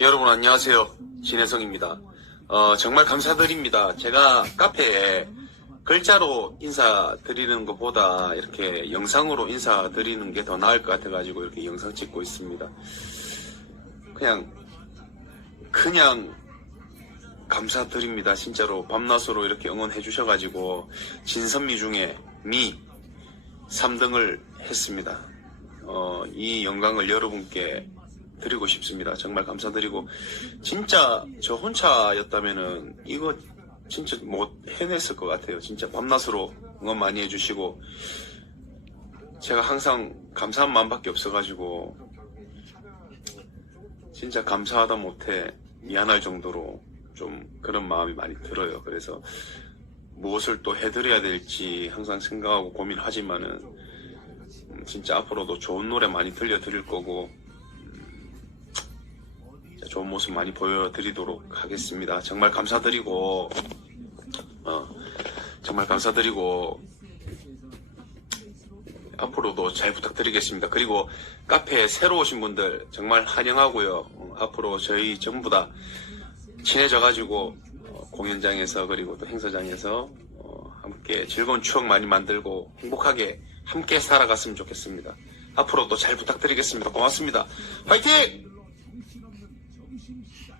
여러분 안녕하세요. 진혜성입니다. 어, 정말 감사드립니다. 제가 카페에 글자로 인사드리는 것보다 이렇게 영상으로 인사드리는 게 더 나을 것 같아가지고 이렇게 영상 찍고 있습니다. 그냥, 그냥 감사드립니다. 진짜로 밤낮으로 이렇게 응원해 주셔가지고 진선미 중에 미 3등을 했습니다. 어, 이 영광을 여러분께 드리고 싶습니다. 정말 감사드리고 진짜 저 혼자였다면은 이거 진짜 못 해냈을 것 같아요. 진짜 밤낮으로 응원 많이 해주시고 제가 항상 감사한 마음밖에 없어가지고 진짜 감사하다 못해 미안할 정도로 좀 그런 마음이 많이 들어요. 그래서 무엇을 또 해드려야 될지 항상 생각하고 고민하지만은 음, 진짜 앞으로도 좋은 노래 많이 들려드릴 거고 좋은 모습 많이 보여드리도록 하겠습니다. 정말 감사드리고, 어, 정말 감사드리고, 앞으로도 잘 부탁드리겠습니다. 그리고 카페에 새로 오신 분들 정말 환영하고요. 어, 앞으로 저희 전부 다 친해져가지고 어, 공연장에서 그리고 또 행사장에서 어, 함께 즐거운 추억 많이 만들고 행복하게 함께 살아갔으면 좋겠습니다. 앞으로도 잘 부탁드리겠습니다. 고맙습니다. 화이팅! 의심이 시.